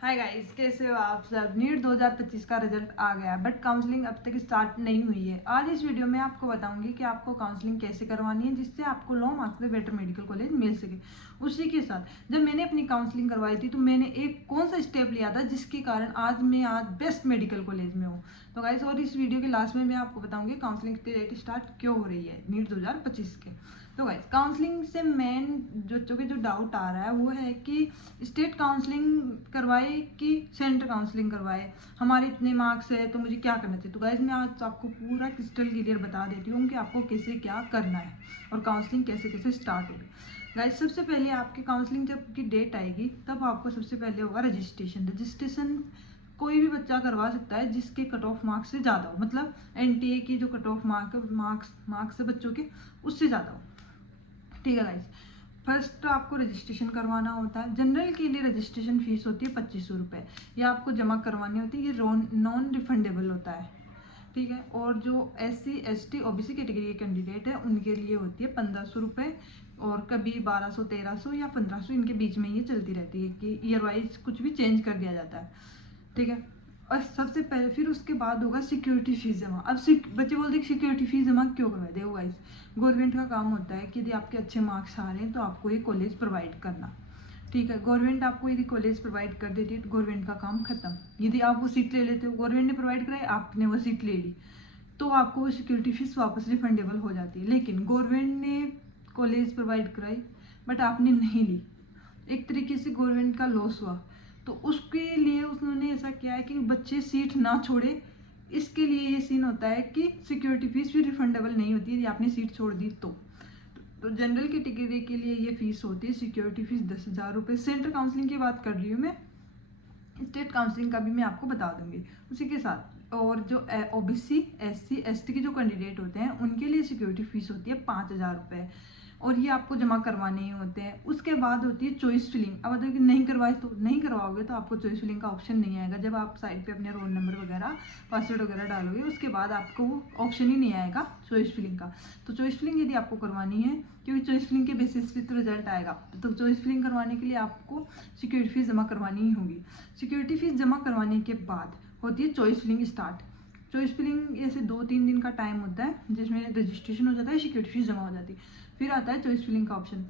Hi guys, कैसे हो आप सब। नीट 2025 का रिजल्ट आ गया बट काउंसलिंग अब तक स्टार्ट नहीं हुई है। आज इस वीडियो में आपको बताऊंगी कि आपको काउंसलिंग कैसे करवानी है जिससे आपको लो मार्क्स में बेटर मेडिकल कॉलेज मिल सके। उसी के साथ जब मैंने अपनी काउंसलिंग करवाई थी तो मैंने एक कौन सा स्टेप लिया था जिसके कारण आज बेस्ट मेडिकल कॉलेज में हूँ। तो गाइस, और इस वीडियो के लास्ट में मैं आपको बताऊंगी काउंसलिंग की डेट स्टार्ट क्यों हो रही है नीट 2025 के। तो गाइस, काउंसलिंग से मेन बच्चों के जो डाउट आ रहा है वो है कि स्टेट काउंसलिंग करवाए कि सेंटर काउंसलिंग करवाए, हमारे इतने मार्क्स है तो मुझे क्या करना चाहिए। तो गाइस, मैं आज आपको पूरा क्रिस्टल क्लियर बता देती हूँ कि आपको कैसे क्या करना है और काउंसलिंग कैसे कैसे स्टार्ट होगी। गाइस, सबसे पहले आपकी काउंसलिंग जब की डेट आएगी तब आपको सबसे पहले होगा रजिस्ट्रेशन कोई भी बच्चा करवा सकता है जिसके कट ऑफ मार्क्स से ज़्यादा हो, मतलब एनटीए की जो कट ऑफ मार्क्स है बच्चों के उससे ज़्यादा हो। ठीक है गाइस, फर्स्ट आपको रजिस्ट्रेशन करवाना होता है। जनरल के लिए रजिस्ट्रेशन फीस होती है 2500 रुपये, ये आपको जमा करवानी होती है। ये नॉन रिफंडेबल होता है, ठीक है। और जो SC ST OBC कैटेगरी के कैंडिडेट है उनके लिए होती है 1500 रुपये, और कभी 1200 1300 या 1500 इनके बीच में ये चलती रहती है कि ईयर वाइज कुछ भी चेंज कर दिया जाता है, ठीक है। और सबसे पहले फिर उसके बाद होगा सिक्योरिटी फीस जमा। अब बच्चे बोलते हैं सिक्योरिटी फीस जमा क्यों करवाए। देखो गाइस, गवर्नमेंट का काम होता है कि यदि आपके अच्छे मार्क्स आ रहे हैं तो आपको ये कॉलेज प्रोवाइड करना, ठीक है। गवर्नमेंट आपको यदि कॉलेज प्रोवाइड कर देती है तो गवर्नमेंट का काम खत्म। यदि आप वो सीट ले लेते हो, गवर्नमेंट ने प्रोवाइड कराई, आपने वो सीट ले ली, तो आपको वो सिक्योरिटी फीस वापस रिफंडेबल हो जाती है। लेकिन गवर्नमेंट ने कॉलेज प्रोवाइड कराई बट आपने नहीं ली, एक तरीके से गवर्नमेंट का लॉस हुआ। तो उसके लिए उन्होंने ऐसा किया है कि बच्चे सीट ना छोड़े। इसके लिए ये सीन होता है कि सिक्योरिटी फीस भी रिफंडेबल नहीं होती यदि आपने सीट छोड़ दी तो जनरल कैटेगरी के लिए ये फीस होती है सिक्योरिटी फीस 10,000 रुपये। सेंट्रल काउंसलिंग की बात कर रही हूँ मैं, स्टेट काउंसलिंग का भी मैं आपको बता दूंगी उसी के साथ। और जो OBC SC ST के जो कैंडिडेट होते हैं उनके लिए सिक्योरिटी फीस होती है 5,000 रुपये, और ये आपको जमा करवाने ही होते हैं। उसके बाद होती है चॉइस फिलिंग। अब अगर नहीं करवाए तो नहीं करवाओगे तो आपको चॉइस फिलिंग का ऑप्शन नहीं आएगा। जब आप साइड पे अपने रोल नंबर वगैरह पासवर्ड वगैरह डालोगे उसके बाद आपको वो ऑप्शन ही नहीं आएगा चॉइस फिलिंग का। तो चॉइस फिलिंग यदि आपको करवानी है, क्योंकि चॉइस फिलिंग के बेसिस पे तो रिजल्ट आएगा, तो चॉइस फिलिंग करवाने के लिए आपको सिक्योरिटी फीस जमा करवानी ही होगी। सिक्योरिटी फीस जमा करवाने के बाद होती है choice filling start. Choice filling ऐसे 2-3 दिन का टाइम होता है जिसमें रजिस्ट्रेशन हो जाता है, सिक्योरिटी फीस जमा हो जाती है। फिर आता है चॉइस फिलिंग का ऑप्शन।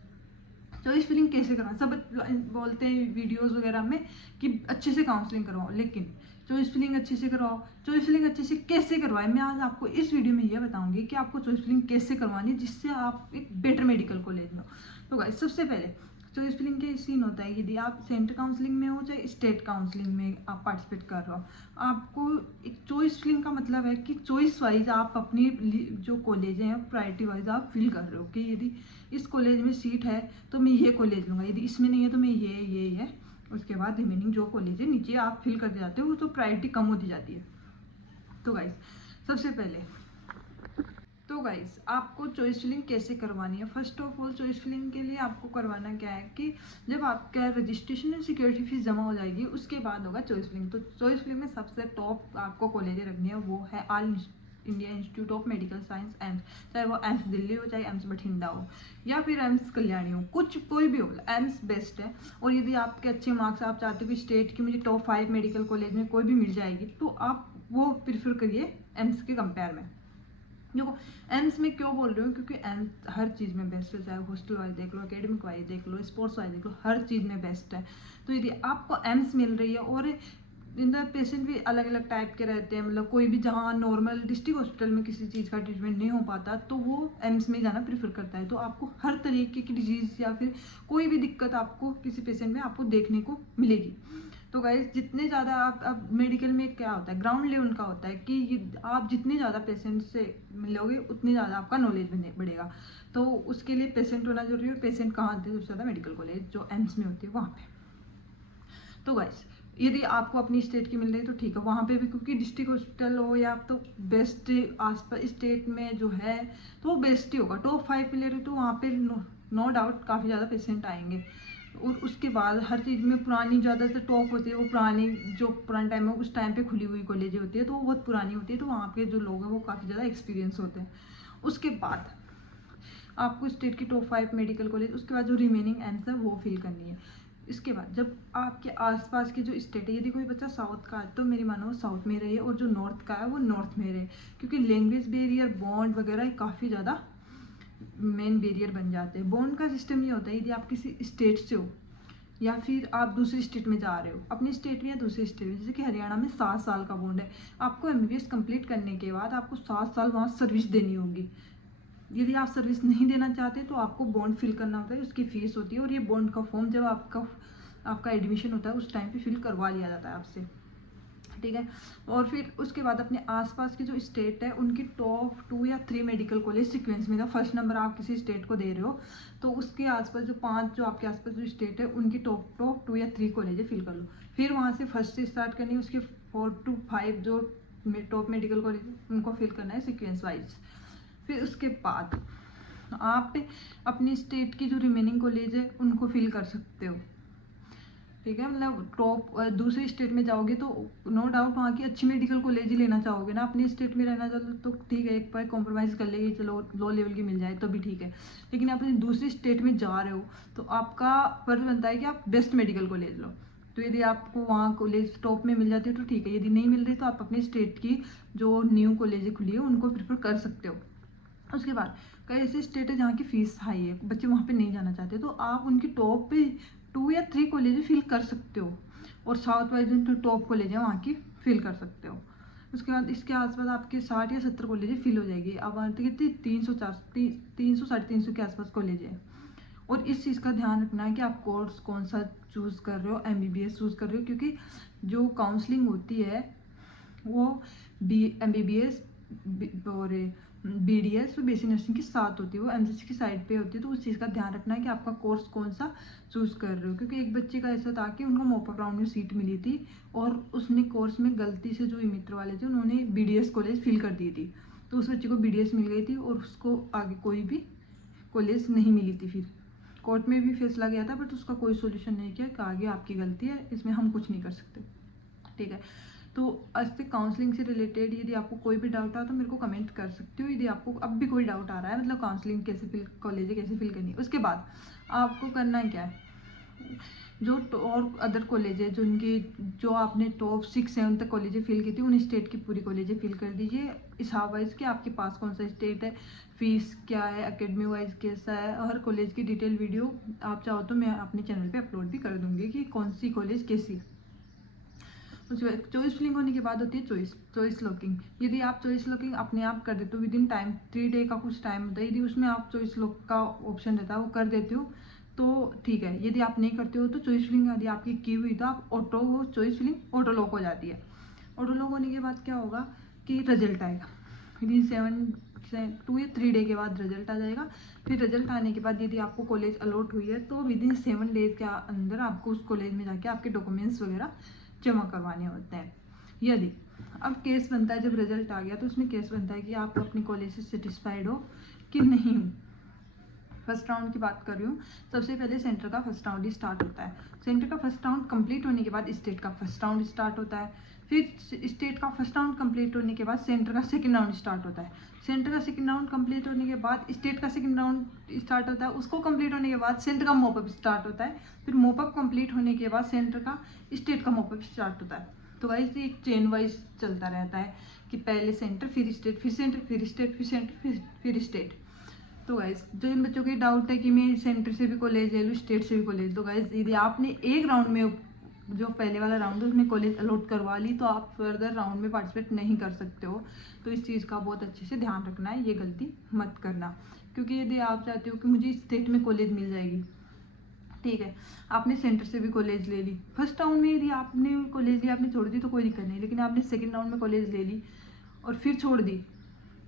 चॉइस फिलिंग कैसे करना, सब बोलते हैं वीडियोस वगैरह में कि अच्छे से काउंसलिंग करवाओ, लेकिन चॉइस फिलिंग अच्छे से करवाओ। चॉइस फिलिंग अच्छे से कैसे करवाए, मैं आज आपको इस वीडियो में यह बताऊंगी कि आपको चॉइस फिलिंग कैसे करवानी है जिससे आप एक बेटर मेडिकल कॉलेज में हो। तो गाइस, सबसे पहले चॉइस फिलिंग के सीन होता है यदि आप सेंटर काउंसलिंग में हो चाहे स्टेट काउंसलिंग में आप पार्टिसिपेट कर रहे हो, आपको एक चॉइस फिलिंग का मतलब है कि चॉइस वाइज आप अपनी जो कॉलेज है प्रायोरिटी वाइज आप फिल कर रहे हो कि यदि इस कॉलेज में सीट है तो मैं ये कॉलेज लूँगा, यदि इसमें नहीं है तो मैं ये है। उसके बाद रिमेनिंग जो कॉलेज है नीचे आप फिल करते जाते हो तो प्रायोरिटी कम होती जाती है। तो गाइस, सबसे पहले तो गाइस आपको चॉइस फिलिंग कैसे करवानी है। First of all choice filling के लिए आपको करवाना क्या है कि जब आपका रजिस्ट्रेशन एंड सिक्योरिटी फीस जमा हो जाएगी उसके बाद होगा चॉइस फिलिंग। तो चॉइस फिलिंग में सबसे टॉप आपको कॉलेजें रखनी है, वो है all India institute of medical science AIIMS, चाहे वो एम्स दिल्ली हो चाहे एम्स बठिंडा हो या फिर एम्स कल्याणी हो, कुछ कोई भी हो, एम्स बेस्ट है। और यदि आपके अच्छे मार्क्स आप चाहते हो कि स्टेट की मुझे टॉप 5 मेडिकल कॉलेज में कोई भी मिल जाएगी तो आप वो प्रीफर करिए एम्स के कंपेयर में। देखो, एम्स में क्यों बोल रही हूँ, क्योंकि एम्स हर चीज़ में बेस्ट है, चाहे हॉस्टल वाइज देख लो, एकेडमिक वाइज देख लो, स्पोर्ट्स वाइज देख लो, हर चीज़ में बेस्ट है। तो यदि आपको एम्स मिल रही है और इन द पेशेंट भी अलग अलग टाइप के रहते हैं, मतलब कोई भी जहाँ नॉर्मल डिस्ट्रिक्ट हॉस्पिटल में किसी चीज़ का ट्रीटमेंट नहीं हो पाता तो वो एम्स में जाना प्रेफर करता है। तो आपको हर तरीके की डिजीज़ या फिर कोई भी दिक्कत आपको किसी पेशेंट में आपको देखने को मिलेगी। तो गाइस, जितने ज़्यादा आप अब मेडिकल में क्या होता है ग्राउंड लेवल का होता है कि आप जितने ज़्यादा पेशेंट से मिलोगे उतनी ज़्यादा आपका नॉलेज बढ़ेगा। तो उसके लिए पेशेंट होना जरूरी है। पेशेंट कहाँ आते हैं सबसे ज़्यादा, मेडिकल कॉलेज जो एम्स में होती है वहाँ पे। तो गाइस, यदि आपको अपनी स्टेट की मिल रही है तो ठीक है, वहाँ पे भी क्योंकि डिस्ट्रिक्ट हॉस्पिटल हो या तो बेस्ट आसपास स्टेट में जो है तो वो बेस्ट ही होगा। टॉप 5 पे ले रहे तो वहाँ पे नो डाउट काफ़ी ज़्यादा पेशेंट आएंगे। और उसके बाद हर चीज़ में पुरानी ज़्यादातर टॉप होती है, वो पुरानी जो पुराने टाइम में उस टाइम पे खुली हुई कॉलेजें होती है तो वो बहुत पुरानी होती है, तो वहाँ के जो लोग हैं वो काफ़ी ज़्यादा एक्सपीरियंस होते हैं। उसके बाद आपको स्टेट की टॉप 5 मेडिकल कॉलेज, उसके बाद जो रिमेनिंग एम्स है वो फिल करनी है। इसके बाद जब आपके आसपास के जो स्टेट है, यदि कोई बच्चा साउथ का है तो मेरी मानो वो साउथ में रहे, और जो नॉर्थ का है वो नॉर्थ में रहे, क्योंकि लैंग्वेज बैरियर, बॉन्ड वगैरह काफ़ी ज़्यादा मेन बैरियर बन जाते हैं। बॉन्ड का सिस्टम ये होता है, यदि आप किसी स्टेट से हो या फिर आप दूसरी स्टेट में जा रहे हो, अपनी स्टेट में या दूसरी स्टेट में, जैसे कि हरियाणा में 7 साल का बॉन्ड है, आपको एमबीबीएस कंप्लीट करने के बाद आपको 7 साल वहाँ सर्विस देनी होगी। यदि आप सर्विस नहीं देना चाहते तो आपको बॉन्ड फिल करना होता है, उसकी फीस होती है, और ये बॉन्ड का फॉर्म जब आपका एडमिशन होता है उस टाइम पे फिल करवा लिया जाता है आपसे, ठीक है। और फिर उसके बाद अपने आसपास की जो स्टेट है उनकी टॉप 2 या 3 मेडिकल कॉलेज सीक्वेंस में, फर्स्ट नंबर आप किसी स्टेट को दे रहे हो तो उसके आसपास जो 5 जो आपके आसपास जो स्टेट है उनकी टॉप 2 या 3 कॉलेज फिल कर लो। फिर वहाँ से फर्स्ट से स्टार्ट करनी है, उसके 4 to 5 जो टॉप मेडिकल कॉलेज उनको फिल करना है सीक्वेंस वाइज। फिर उसके बाद आप अपनी स्टेट की जो रिमेनिंग कॉलेज है उनको फिल कर सकते हो, ठीक है। मतलब टॉप दूसरी स्टेट में जाओगे तो नो डाउट वहाँ की अच्छी मेडिकल कॉलेज ही लेना चाहोगे ना, अपनी स्टेट में रहना चाहते तो ठीक है, एक बार कॉम्प्रोमाइज़ कर लेगी, चलो लो लेवल की मिल जाए तो भी ठीक है। लेकिन आप अपनी दूसरी स्टेट में जा रहे हो तो आपका फर्ज बनता है कि आप बेस्ट मेडिकल कॉलेज लो। तो यदि आपको वहाँ कॉलेज टॉप में मिल जाती है तो ठीक है, यदि नहीं मिल रही तो आप अपनी स्टेट की जो न्यू कॉलेज खुली है उनको प्रेफर कर सकते हो। उसके बाद कई ऐसे स्टेट है जहाँ की फीस हाई है, बच्चे वहाँ पे नहीं जाना चाहते, तो आप उनकी टॉप पे 2 या 3 कॉलेज फिल कर सकते हो, और साउथ वाइज जो टॉप कॉलेज है वहाँ की फिल कर सकते हो। उसके बाद इसके आसपास आपके 60 या 70 कॉलेज फिल हो जाएगी। अब आते कितनी 300 साढ़े 300 के आसपास कॉलेज है। और इस चीज़ का ध्यान रखना है कि आप कोर्स कौन सा चूज़ कर रहे हो, एमबीबीएस चूज़ कर रहे हो, क्योंकि जो काउंसलिंग होती है वो एमबीबीएस और बीडीएस और बेसिक नर्सिंग की साथ होती है, वो एमसीसी की साइड पे होती है। तो उस चीज़ का ध्यान रखना है कि आपका कोर्स कौन सा चूज़ कर रहे हो, क्योंकि एक बच्चे का ऐसा था कि उनको मॉपअप राउंड में सीट मिली थी और उसने कोर्स में गलती से जो मित्र वाले थे उन्होंने बीडीएस कॉलेज फिल कर दी थी, तो उस बच्चे को बीडीएस मिल गई थी और उसको आगे कोई भी कॉलेज नहीं मिली थी। फिर कोर्ट में भी फैसला गया था बट उसका कोई सोल्यूशन नहीं किया कि आगे आपकी गलती है, इसमें हम कुछ नहीं कर सकते, ठीक है। तो आज से काउंसलिंग से रिलेटेड यदि आपको कोई भी डाउट आ तो मेरे को कमेंट कर सकते हो, यदि आपको अब भी कोई डाउट आ रहा है, मतलब काउंसलिंग कैसे फिल, कॉलेज कैसे फिल करनी है। उसके बाद आपको करना क्या है, जो और अदर कॉलेज है जो उनके जो आपने टॉप 6-7 तक कॉलेजें फिल की थी उन स्टेट की पूरी कॉलेजें फिल कर दीजिए हिसाब वाइज कि आपके पास कौन सा स्टेट है, फीस क्या है, एकेडमी वाइज कैसा है। हर कॉलेज की डिटेल वीडियो आप चाहो तो मैं अपने चैनल पे अपलोड भी कर दूंगी कि कौन सी कॉलेज कैसी। उसके बाद चॉइस फिलिंग होने के बाद होती है चॉइस लॉकिंग। यदि आप चॉइस लॉकिंग अपने आप कर देते हो विद इन टाइम 3 डे का कुछ टाइम होता है, यदि उसमें आप चॉइस लॉक का ऑप्शन रहता है वो कर देते हो तो ठीक है। यदि आप नहीं करते हो तो चॉइस फिलिंग यदि आपकी की हुई तो आप चॉइस फिलिंग ऑटो लॉक हो जाती है। ऑटो लॉक होने के बाद क्या होगा कि रिजल्ट आएगा विद इन 2 या 3 डे के बाद रिजल्ट आ जाएगा। फिर रिजल्ट आने के बाद यदि आपको कॉलेज अलॉट हुई है तो विद इन 7 डेज के अंदर आपको उस कॉलेज में जाके आपके डॉक्यूमेंट्स वगैरह जमा करवाने होते हैं। यदि अब केस बनता है जब रिजल्ट आ गया तो उसमें केस बनता है कि आप अपने कॉलेज से सेटिस्फाइड हो कि नहीं। फर्स्ट राउंड की बात कर रही हूँ, सबसे पहले सेंटर का फर्स्ट राउंड ही स्टार्ट होता है। सेंटर का फर्स्ट राउंड कंप्लीट होने के बाद स्टेट का फर्स्ट राउंड स्टार्ट होता है। फिर स्टेट का फर्स्ट राउंड कंप्लीट होने के बाद सेंटर का सेकंड राउंड स्टार्ट होता है। सेंटर का सेकंड राउंड कंप्लीट होने के बाद स्टेट का सेकंड राउंड स्टार्ट होता है। उसको कंप्लीट होने के बाद सेंटर का मॉपअप स्टार्ट होता है। फिर मॉपअप कंप्लीट होने के बाद सेंटर का स्टेट का मॉपअप स्टार्ट होता है। तो गाइस एक चेन वाइज चलता रहता है कि पहले सेंटर फिर स्टेट फिर सेंटर फिर स्टेट फिर सेंटर फिर स्टेट। तो गाइस जो इन बच्चों के डाउट है कि मैं सेंटर से भी कॉलेज ले लूँ स्टेट से भी कॉलेज, तो गाइस यदि आपने एक राउंड में जो पहले वाला राउंड है उसमें कॉलेज अलॉट करवा ली तो आप फर्दर राउंड में पार्टिसिपेट नहीं कर सकते हो। तो इस चीज़ का बहुत अच्छे से ध्यान रखना है, ये गलती मत करना। क्योंकि यदि आप चाहते हो कि मुझे स्टेट में कॉलेज मिल जाएगी, ठीक है, आपने सेंटर से भी कॉलेज ले ली, फर्स्ट राउंड में यदि आपने कॉलेज ली आपने छोड़ दी तो कोई दिक्कत नहीं, लेकिन आपने सेकेंड राउंड में कॉलेज ले ली और फिर छोड़ दी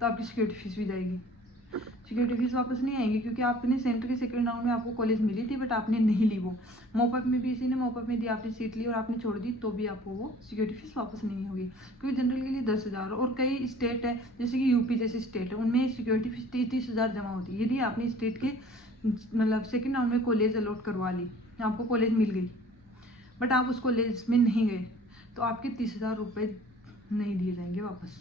तो आपकी सिक्योरिटी फीस भी जाएगी, सिक्योरिटी फीस वापस नहीं आएगी, क्योंकि आपने सेंटर के सेकंड राउंड में आपको कॉलेज मिली थी बट आपने नहीं ली वो। मॉपअप में भी इसी ने मॉपअप में दी, आपने सीट ली और आपने छोड़ दी तो भी आपको वो सिक्योरिटी फीस वापस नहीं होगी, क्योंकि जनरल के लिए 10,000 और कई स्टेट है जैसे कि यूपी जैसे स्टेट है उनमें सिक्योरिटी फीस 30,000 जमा होती है। यदि आपने स्टेट के मतलब सेकेंड राउंड में कॉलेज अलॉट करवा ली, आपको कॉलेज मिल गई बट आप उस कॉलेज में नहीं गए तो आपके 30,000 रुपये नहीं दिए जाएंगे वापस।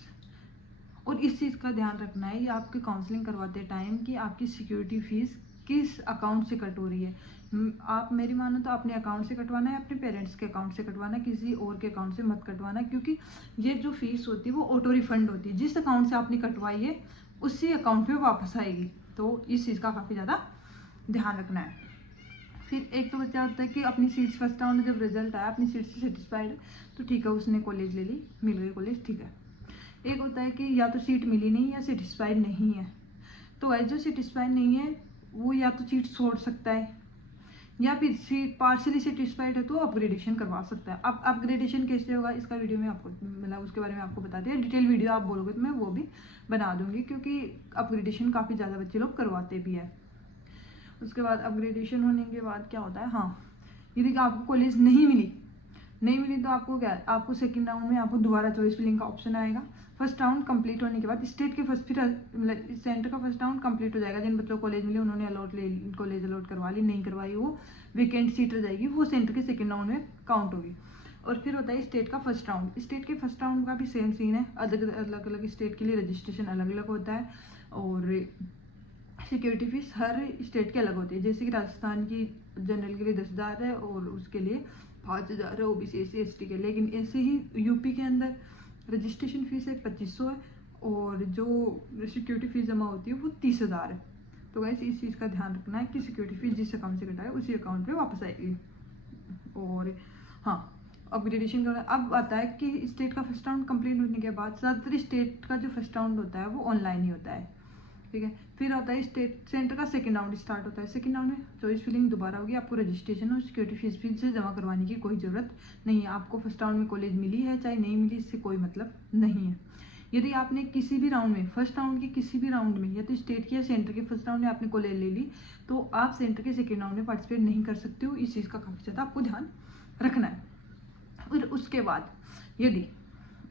और इस चीज़ का ध्यान रखना है ये आपके काउंसलिंग करवाते टाइम कि आपकी सिक्योरिटी फीस किस अकाउंट से कट हो रही है, आप मेरी मानो तो अपने अकाउंट से कटवाना है, अपने पेरेंट्स के अकाउंट से कटवाना है, किसी और के अकाउंट से मत कटवाना, क्योंकि ये जो फीस होती है वो ऑटो रिफंड होती है। जिस अकाउंट से आपने कटवाई है उसी अकाउंट में वापस आएगी, तो इस चीज़ का काफ़ी ज़्यादा ध्यान रखना है। फिर एक तो बच्चा होता है कि अपनी सीट्स फर्स्ट राउंड में जब रिजल्ट आया अपनी सीट से सेटिस्फाइड है तो ठीक है, उसने कॉलेज ले ली, मिल गई कॉलेज, ठीक है। एक होता है कि या तो सीट मिली नहीं या सेटिस्फाइड नहीं है, तो जो सेटिस्फाइड नहीं है वो या तो सीट छोड़ सकता है या फिर सीट पार्शली सेटिस्फाइड है तो अपग्रेडेशन करवा सकता है। अब अपग्रेडेशन कैसे होगा इसका वीडियो में आपको मतलब उसके बारे में आपको बता दिया, डिटेल वीडियो आप बोलोगे तो मैं वो भी बना दूंगी, क्योंकि अपग्रेडेशन काफ़ी ज़्यादा बच्चे लोग करवाते भी है। उसके बाद अपग्रेडेशन होने के बाद क्या होता है, हाँ, यदि आपको कॉलेज नहीं मिली तो आपको क्या है, आपको सेकंड राउंड में आपको दोबारा चॉइस फिलिंग का ऑप्शन आएगा। फर्स्ट राउंड कंप्लीट होने के बाद स्टेट के फर्स्ट फिर मतलब सेंटर का फर्स्ट राउंड कंप्लीट हो जाएगा। जिन बच्चों को कॉलेज मिले उन्होंने कॉलेज अलॉट करवा ली, नहीं करवाई वो वेकेंट सीट रह जाएगी, वो सेंटर के सेकंड राउंड में काउंट होगी। और फिर होता है स्टेट का फर्स्ट राउंड। स्टेट के फर्स्ट राउंड का भी सेम सीन है, अलग अलग स्टेट के लिए रजिस्ट्रेशन अलग अलग होता है और सिक्योरिटी फीस हर स्टेट की अलग होती है। जैसे कि राजस्थान की जनरल के लिए 10,000 है और उसके लिए 5,000 है ओबीसी SC ST के। लेकिन ऐसे ही यूपी के अंदर रजिस्ट्रेशन फीस है 2,500 है और जो सिक्योरिटी फीस जमा होती है वो 30,000 है। तो वैसे इस चीज़ का ध्यान रखना है कि सिक्योरिटी फीस जिस अकाउंट से कटाए उसी अकाउंट में वापस आएगी। और हाँ, अपग्रेडेशन करना अब आता है कि स्टेट का फर्स्ट राउंड कंप्लीट होने के बाद ज़्यादातर स्टेट का जो फर्स्ट राउंड होता है वो ऑनलाइन ही होता है, ठीक है। फिर आता है स्टेट सेंटर का सेकंड राउंड स्टार्ट होता है। सेकंड राउंड में चॉइस फिलिंग दोबारा होगी, आपको रजिस्ट्रेशन और सिक्योरिटी फीस फिर से जमा करवाने की कोई ज़रूरत नहीं है। आपको फर्स्ट राउंड में कॉलेज मिली है चाहे नहीं मिली, इससे कोई मतलब नहीं है। यदि आपने किसी भी राउंड में फर्स्ट राउंड के किसी भी राउंड में या तो स्टेट के या सेंटर के फर्स्ट राउंड में आपने कॉलेज ले ली तो आप सेंटर के सेकेंड राउंड में पार्टिसिपेट नहीं कर सकते हो। इस चीज़ का काफ़ी ज़्यादा आपको ध्यान रखना है। फिर उसके बाद यदि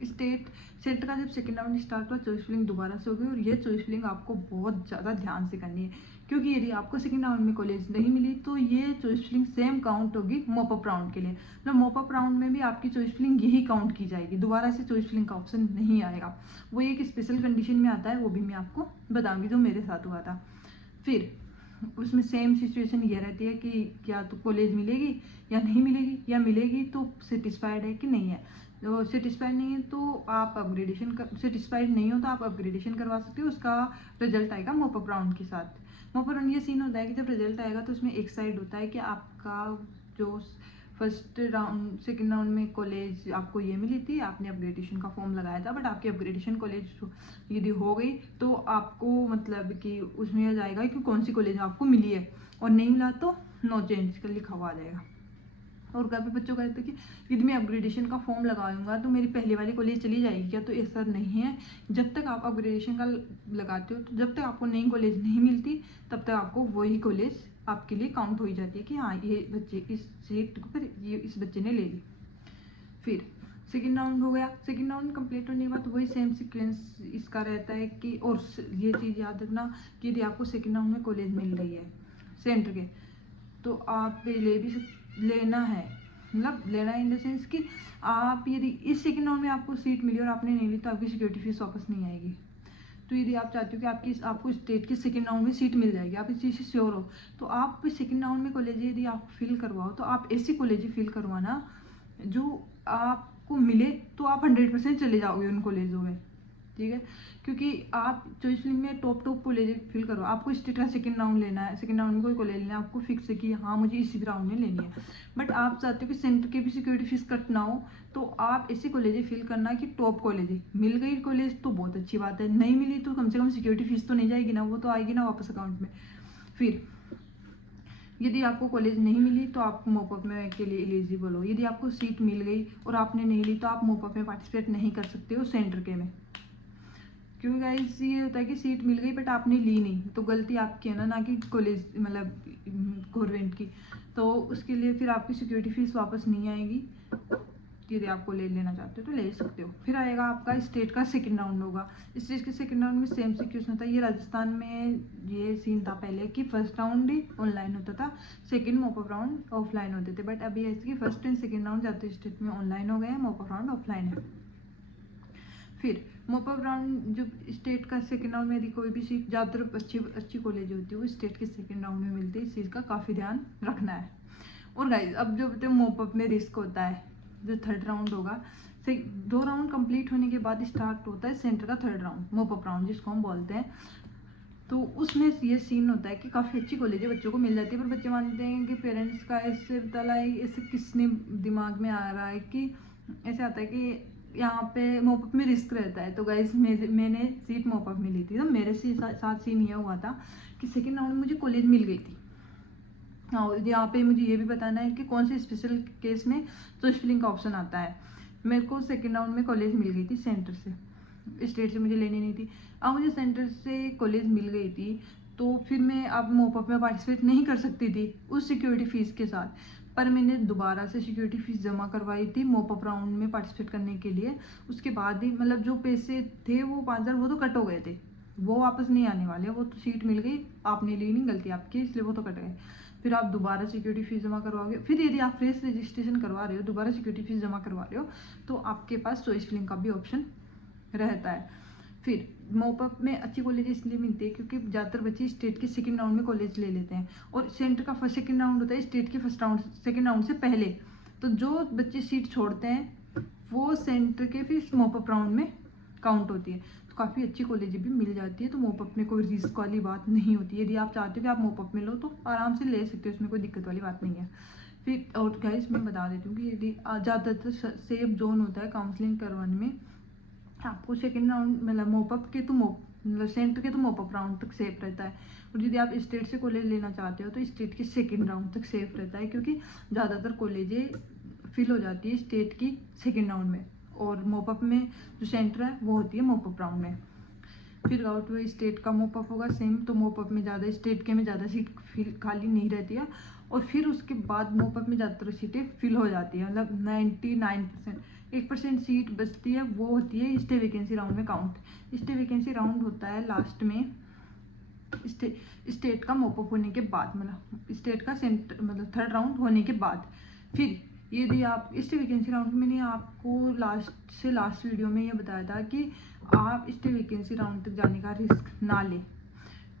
स्टेट सेंटर का जब सेकेंड राउंड स्टार्ट हुआ चॉइस फिलिंग दोबारा से हो गई और ये चॉइस फिलिंग आपको बहुत ज़्यादा ध्यान से करनी है, क्योंकि यदि आपको सेकेंड राउंड में कॉलेज नहीं मिली तो ये चॉइस फिलिंग सेम काउंट होगी मॉपअप राउंड के लिए। मतलब मॉपअप राउंड में भी आपकी चॉइस फिलिंग यही काउंट की जाएगी, दोबारा से चॉइस फिलिंग का ऑप्शन नहीं आएगा। वो एक स्पेशल कंडीशन में आता है, वो भी मैं आपको बताऊँगी जो मेरे साथ हुआ था। फिर उसमें सेम सिचुएशन ये रहती है कि क्या तो कॉलेज मिलेगी या नहीं मिलेगी, या मिलेगी तो सेटिस्फाइड है कि नहीं है। तो सेटिस्फाइड नहीं है तो आप अपग्रेडेशन कर, सेटिस्फाइड नहीं हो तो आप अपग्रेडेशन करवा सकते हो। उसका रिजल्ट आएगा मॉपअप राउंड के साथ। मॉपअप राउंड ये सीन होता है कि जब रिजल्ट आएगा तो उसमें एक साइड होता है कि आपका जो फर्स्ट राउंड सेकेंड राउंड में कॉलेज आपको ये मिली थी, आपने अपग्रेडेशन का फॉर्म लगाया था, बट आपकी अपग्रेडेशन कॉलेज यदि हो गई तो आपको मतलब कि उसमें आ जाएगा कि कौन सी कॉलेज आपको मिली है, और नहीं मिला तो नो चेंज कर लिखा हुआ आ जाएगा। और घर पे बच्चों का कहते हैं कि यदि मैं अपग्रेडेशन का फॉर्म लगाऊंगा तो मेरी पहले वाली कॉलेज चली जाएगी क्या, तो ऐसा नहीं है। जब तक आप अपग्रेडेशन का लगाते हो तो जब तक आपको नई कॉलेज नहीं मिलती तब तक आपको वही कॉलेज आपके लिए काउंट हो ही जाती है कि हाँ ये बच्चे इस सीट पर ये इस बच्चे ने ले ली। फिर सेकेंड राउंड हो गया, सेकेंड राउंड कंप्लीट होने के बाद वही सेम सीक्वेंस इसका रहता है कि, और ये चीज़ याद रखना कि यदि आपको सेकेंड राउंड में कॉलेज मिल रही है सेंटर के तो आप ले भी लेना है, मतलब लेना इन द सेंस कि आप यदि इस सेकेंड राउंड में आपको सीट मिली और आपने नहीं ली तो आपकी सिक्योरिटी फीस वापस नहीं आएगी। तो यदि आप चाहते हो कि आपको स्टेट के सेकेंड राउंड में सीट मिल जाएगी, आप इस चीज़ से श्योर हो, तो आप सेकेंड राउंड में कॉलेज यदि आप फिल करवाओ तो आप ऐसी कॉलेज फिल करवाना जो आपको मिले तो आप 100% चले जाओगे उन कॉलेजों में, ठीक है। क्योंकि आप चॉइस फिलिंग में टॉप कॉलेज फिल करो, आपको स्टेट का सेकेंड राउंड लेना है, सेकेंड राउंड में कोई कॉलेज लेना है, आपको फिक्स है कि हाँ मुझे इसी राउंड में लेनी है, बट आप चाहते हो कि सेंटर की भी सिक्योरिटी फीस कट ना हो, तो आप ऐसे कॉलेज फिल करना कि टॉप कॉलेज। मिल गई कॉलेज तो बहुत अच्छी बात है, नहीं मिली तो कम से कम सिक्योरिटी फीस तो नहीं जाएगी ना, वो तो आएगी ना वापस अकाउंट में। फिर यदि आपको कॉलेज नहीं मिली तो आप मॉपअप में के लिए एलिजिबल हो। यदि आपको सीट मिल गई और आपने नहीं ली तो आप मॉपअप में पार्टिसिपेट नहीं कर सकते हो सेंटर के में, क्योंकि गाइस ये होता है कि सीट मिल गई बट आपने ली नहीं तो गलती आपकी है ना कि कॉलेज मतलब गवर्नमेंट की, तो उसके लिए फिर आपकी सिक्योरिटी फीस वापस नहीं आएगी। यदि आप कॉलेज लेना चाहते हो तो ले सकते हो। फिर आएगा आपका स्टेट का सेकंड राउंड होगा। स्टेट के सेकंड राउंड में सेम सिक्वेंस होता है। ये राजस्थान में ये सीन था पहले कि फर्स्ट राउंड ही ऑनलाइन होता था, सेकंड मॉपअप राउंड ऑफलाइन होते थे, बट अभी ऐसे कि फर्स्ट एंड सेकंड राउंड ज़्यादा स्टेट में ऑनलाइन हो गए हैं, मॉपअप राउंड ऑफलाइन है। फिर मोपअप राउंड, जो स्टेट का सेकंड राउंड में यदि कोई भी सीट, ज़्यादातर अच्छी कॉलेज होती है वो स्टेट के सेकंड राउंड में मिलती है, इस चीज़ का काफ़ी ध्यान रखना है। और गाइस अब जो मोपअप में रिस्क होता है, जो थर्ड राउंड होगा, 2 राउंड कंप्लीट होने के बाद स्टार्ट होता है सेंटर का थर्ड राउंड, मोपअप राउंड जिसको हम बोलते हैं। तो उसमें ये सीन होता है कि काफ़ी अच्छी कॉलेज है, बच्चों को मिल जाती है, पर बच्चे मानते हैं कि पेरेंट्स का ऐसे तला है, ऐसे किसने दिमाग में आ रहा है कि ऐसे आता है कि यहाँ पे मोपअप में रिस्क रहता है। तो गाइस मैंने सीट मोपअप में ली थी, तो मेरे से साथ सीन ये हुआ था कि सेकेंड राउंड में मुझे कॉलेज मिल गई थी। हाँ, यहाँ पे मुझे ये भी बताना है कि कौन से स्पेशल केस में चॉइस फिलिंग का ऑप्शन आता है। मेरे को सेकेंड राउंड में कॉलेज मिल गई थी सेंटर से, स्टेट से मुझे लेनी नहीं थी। अब मुझे सेंटर से कॉलेज मिल गई थी, तो फिर मैं अब मोपअप में पार्टिसिपेट नहीं कर सकती थी उस सिक्योरिटी फीस के साथ, पर मैंने दोबारा से सिक्योरिटी फीस जमा करवाई थी मोपअप राउंड में पार्टिसिपेट करने के लिए। उसके बाद ही मतलब जो पैसे थे वो 5,000 वो तो कट हो गए थे, वो वापस नहीं आने वाले, वो तो सीट मिल गई, आपने ली नहीं, गलती आपकी, इसलिए वो तो कट गए। फिर आप दोबारा सिक्योरिटी फीस जमा करवाओगे, फिर यदि आप फ्रेश रजिस्ट्रेशन करवा रहे हो, दोबारा सिक्योरिटी फीस जमा करवा रहे हो, तो आपके पास चॉइस फिलिंग का भी ऑप्शन रहता है। फिर मोपअप में अच्छी कॉलेज इसलिए मिलती है क्योंकि ज़्यादातर बच्चे स्टेट के सेकंड राउंड में कॉलेज ले लेते हैं, और सेंटर का फर्स्ट सेकंड राउंड होता है स्टेट के फर्स्ट राउंड सेकंड राउंड से पहले। तो जो बच्चे सीट छोड़ते हैं वो सेंटर के फिर मोपअप राउंड में काउंट होती है। तो काफ़ी अच्छी कॉलेज भी मिल जाती है, तो मोपअप में कोई रिस्क वाली बात नहीं होती है। यदि आप चाहते हो कि आप मोपअप में लो तो आराम से ले सकते हो, उसमें कोई दिक्कत वाली बात नहीं है। फिर और गाइस मैं बता देती हूँ कि यदि ज़्यादातर सेफ जोन होता है काउंसलिंग करवाने में, आपको सेकेंड राउंड मतलब मोपअप के तो मतलब सेंटर के तो मोपअप राउंड तक सेफ रहता है, और यदि आप स्टेट से कॉलेज लेना चाहते हो तो स्टेट के सेकेंड राउंड तक सेफ रहता है, क्योंकि ज़्यादातर कॉलेजें फिल हो जाती है स्टेट की सेकेंड राउंड में, और मोपअप में जो सेंटर है वो होती है मोपअप राउंड में। फिर आउट हुए स्टेट का मोपअप होगा सेम, तो मोपअप में ज़्यादा स्टेट के में ज़्यादा सीट फिल खाली नहीं रहती है, और फिर उसके बाद मोपअप में ज़्यादातर सीटें फिल हो जाती है, मतलब 99%। 1% सीट बचती है, वो होती है स्टे वैकेंसी राउंड में काउंट। स्टे वैकेंसी राउंड होता है लास्ट में स्टेट का मोपअप होने के बाद, मतलब स्टेट का सेंटर मतलब थर्ड राउंड होने के बाद। फिर यदि आप स्टे वैकेंसी राउंड, मैंने आपको लास्ट वीडियो में ये बताया था कि आप स्टे वैकेंसी राउंड तक जाने का रिस्क ना लें,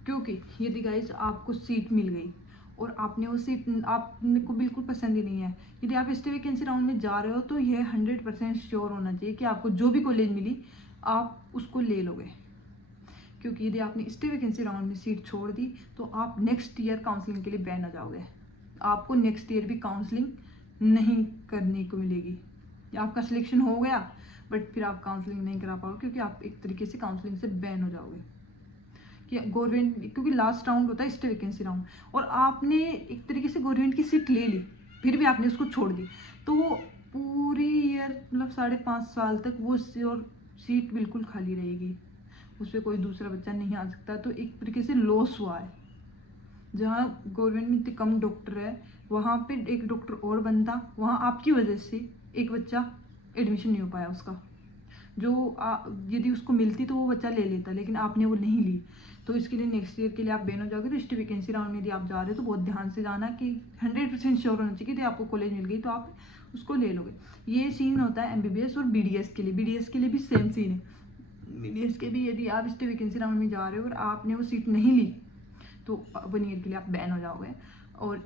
क्योंकि यदि गाइस आपको सीट मिल गई और आपने वो सीट आपने को बिल्कुल पसंद ही नहीं है, यदि आप स्टे वैकेंसी राउंड में जा रहे हो तो ये 100% श्योर होना चाहिए कि आपको जो भी कॉलेज मिली आप उसको ले लोगे, क्योंकि यदि आपने स्टे वैकेंसी राउंड में सीट छोड़ दी तो आप नेक्स्ट ईयर काउंसलिंग के लिए बैन हो जाओगे। आपको नेक्स्ट ईयर भी काउंसलिंग नहीं करने को मिलेगी। आपका सिलेक्शन हो गया बट फिर आप काउंसलिंग नहीं करा पाओगे, क्योंकि आप एक तरीके से काउंसलिंग से बैन हो जाओगे। कि गवर्नमेंट, क्योंकि लास्ट राउंड होता है स्टे वैकेंसी राउंड, और आपने एक तरीके से गवर्नमेंट की सीट ले ली फिर भी आपने उसको छोड़ दी, तो वो पूरी ईयर मतलब 5.5 साल तक वो सीट बिल्कुल खाली रहेगी, उस पर कोई दूसरा बच्चा नहीं आ सकता। तो एक तरीके से लॉस हुआ है। जहाँ गवर्नमेंट में इतने कम डॉक्टर है, वहाँ पे एक डॉक्टर और बनता, वहाँ आपकी वजह से एक बच्चा एडमिशन नहीं हो पाया उसका, जो यदि उसको मिलती तो वो बच्चा ले लेता, लेकिन आपने वो नहीं ली। तो इसके लिए नेक्स्ट ईयर के लिए आप बैन हो जाओगे। तो स्टे वैकेंसी राउंड में यदि आप जा रहे हो तो बहुत ध्यान से जाना कि 100% श्योर होना चाहिए कि यदि आपको कॉलेज मिल गई तो आप उसको ले लोगे। ये सीन होता है MBBS और BDS के लिए। BDS के लिए भी सेम सीन है। BDS के भी यदि आप स्टे वैकेंसी राउंड में जा रहे हो और आपने वो सीट नहीं ली तो 1 ईयर के लिए आप बैन हो जाओगे। और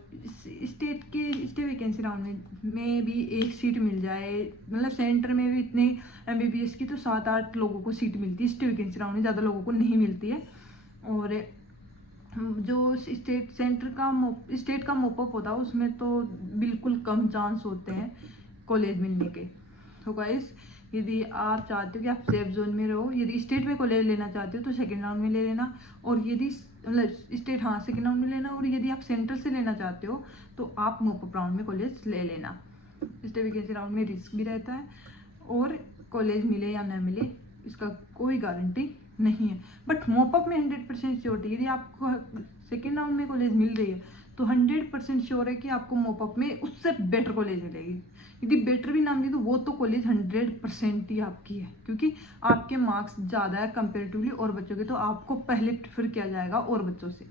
स्टेट के स्टे वैकेंसी राउंड में भी एक सीट मिल जाए, मतलब सेंटर में भी इतने MBBS की तो 7-8 लोगों को सीट मिलती है स्टे वैकेंसी राउंड में, ज़्यादा लोगों को नहीं मिलती है। और जो स्टेट का मोपअप होता है उसमें तो बिल्कुल कम चांस होते हैं कॉलेज मिलने के। तो गाइस यदि आप चाहते हो कि आप सेफ जोन में रहो, यदि स्टेट में कॉलेज लेना चाहते हो तो सेकेंड राउंड में ले लेना, और यदि मतलब स्टेट सेकेंड राउंड में लेना, और यदि आप सेंटर से लेना चाहते हो तो आप मोपअप राउंड में कॉलेज ले लेना। स्टे वैकेंसी राउंड में रिस्क भी रहता है, और कॉलेज मिले या ना मिले इसका कोई गारंटी नहीं है। बट मोपअप में 100% श्योरिटी, यदि आपको सेकेंड राउंड में कॉलेज मिल रही है तो 100% श्योर है कि आपको मोपअप में उससे बेटर कॉलेज मिलेगी। यदि बेटर भी ना मिली तो वो तो कॉलेज 100% ही आपकी है, क्योंकि आपके मार्क्स ज़्यादा है कंपेरेटिवली और बच्चों के, तो आपको पहले प्रेफर किया जाएगा और बच्चों से।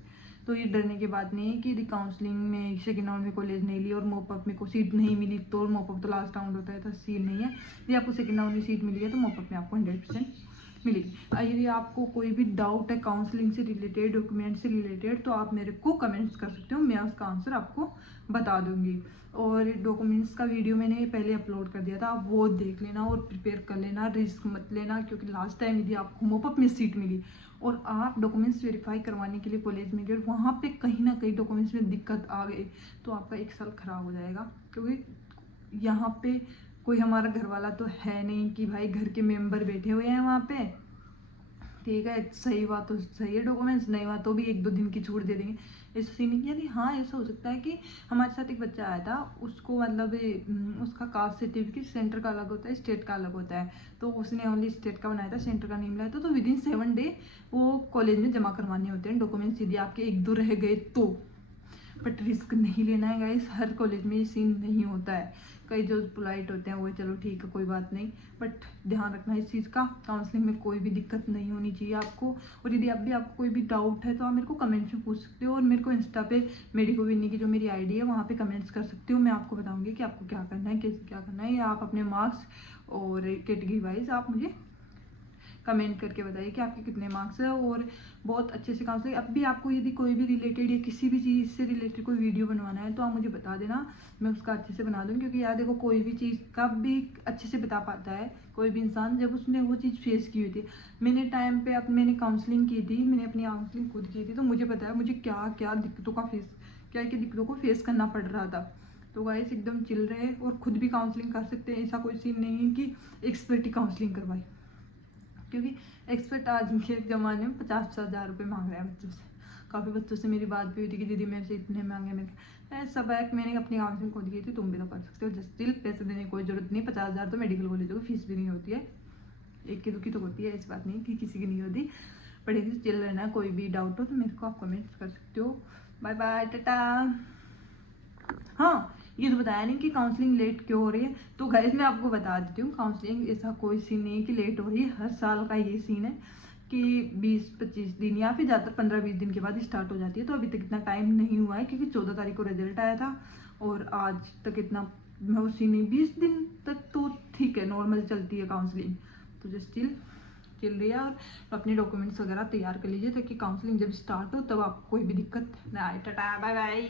तो ये डरने की बात नहीं है कि यदि काउंसलिंग में सेकेंड राउंड में कॉलेज नहीं ली और मॉपअप में को सीट नहीं मिली तो मॉपअप तो लास्ट राउंड होता है, तो सीट नहीं है। यदि आपको सेकेंड राउंड में सीट मिली है तो मॉपअप में आपको 100% मिलेगी। यदि आपको कोई भी डाउट है काउंसलिंग से रिलेटेड, डॉक्यूमेंट से रिलेटेड, तो आप मेरे को कमेंट्स कर सकते हो, मैं उसका आंसर आपको बता दूंगी। और डॉक्यूमेंट्स का वीडियो मैंने पहले अपलोड कर दिया था, आप वो देख लेना और प्रिपेयर कर लेना, रिस्क मत लेना, क्योंकि लास्ट टाइम यदि आपको मॉपअप में सीट मिली और आप डॉक्यूमेंट्स वेरीफाई करवाने के लिए कॉलेज में गए और वहाँ पे कहीं ना कहीं डॉक्यूमेंट्स में दिक्कत आ गई तो आपका 1 साल खराब हो जाएगा। क्योंकि यहाँ पे कोई हमारा घर वाला तो है नहीं कि भाई घर के मेंबर बैठे हुए हैं वहाँ पे, ठीक है, सही बात तो सही है, डॉक्यूमेंट्स नहीं हुआ तो भी 1-2 दिन की छूट दे देंगे, ऐसा सीन नहीं। यदि हाँ ऐसा हो सकता है कि हमारे साथ एक बच्चा आया था, उसको मतलब उसका कास्ट सर्टिफिकेट सेंटर का अलग होता है, स्टेट का अलग होता है, तो उसने ओनली स्टेट का बनाया था, सेंटर का नहीं मिला था, तो विदिन 7 डे वो कॉलेज में जमा करवाने होते हैं डॉक्यूमेंट्स, यदि आपके 1-2 रह गए तो। बट रिस्क नहीं लेना है गाइस, हर कॉलेज में ये सीन नहीं होता है, कई जो पोलाइट होते हैं वो चलो ठीक है कोई बात नहीं, बट ध्यान रखना इस चीज़ का, काउंसलिंग में कोई भी दिक्कत नहीं होनी चाहिए आपको। और यदि आपको कोई भी डाउट है तो आप मेरे को कमेंट्स में पूछ सकते हो, और मेरे को इंस्टा पे मेडिको विन्नी की जो मेरी आईडी है वहाँ पे कमेंट्स कर सकते हो, मैं आपको बताऊँगी कि आपको क्या करना है, कैसे क्या करना है, या आप अपने मार्क्स और कैटेगरी वाइज आप मुझे कमेंट करके बताइए कि आपके कितने मार्क्स है। और बहुत अच्छे से काउंसलिंग, अब भी आपको यदि कोई भी रिलेटेड या किसी भी चीज़ से रिलेटेड कोई वीडियो बनवाना है तो आप मुझे बता देना, मैं उसका अच्छे से बना दूँ। क्योंकि यार देखो, कोई भी चीज़ कब भी अच्छे से बता पाता है कोई भी इंसान जब उसने वो चीज़ फेस की हुई थी। मैंने टाइम पे मैंने काउंसलिंग की थी, मैंने अपनी काउंसलिंग खुद की थी, तो मुझे पता है मुझे क्या क्या दिक्कतों का क्या दिक्कतों को फेस करना पड़ रहा था। तो गाइस एकदम चिल रहे और खुद भी काउंसलिंग कर सकते हैं, ऐसा कोई सीन नहीं है कि एक्सपर्ट ही काउंसलिंग करवाए, क्योंकि एक्सपर्ट आज के ज़माने में 50-50 हज़ार रुपये मांग रहे हैं बच्चों से। काफ़ी बच्चों से मेरी बात भी हुई थी कि दीदी मेरे से इतने मांगे, मेरे सब है, मैंने अपनी काउंसलिंग खुद की थी, तुम भी तो कर सकते हो, जस्ट स्टिल पैसे देने की कोई ज़रूरत नहीं। 50 हज़ार तो मेडिकल कॉलेजों की फीस भी नहीं होती है, एक की दुखी तो होती है, इस बात नहीं कि किसी की नहीं होती। बट एक चिल रहना, कोई भी डाउट हो तो मेरे को आप कमेंट्स कर सकते हो। Bye bye, tata. हाँ, ये तो बताया नहीं कि काउंसलिंग लेट क्यों हो रही है, तो गाइस मैं आपको बता देती हूँ, काउंसलिंग ऐसा कोई सीन नहीं है कि लेट हो रही है, हर साल का ये सीन है कि 20-25 दिन या फिर ज़्यादातर 15-20 दिन के बाद स्टार्ट हो जाती है। तो अभी तक इतना टाइम नहीं हुआ है, क्योंकि 14 तारीख को रिजल्ट आया था और आज तक इतना सीन नहीं, 20 दिन तक तो ठीक है, नॉर्मल चलती है काउंसलिंग। तो जस्ट चिल रही है, और अपने डॉक्यूमेंट्स वगैरह तैयार कर लीजिए ताकि काउंसलिंग जब स्टार्ट हो तब आपको कोई भी दिक्कत ना आए। Tata, bye bye.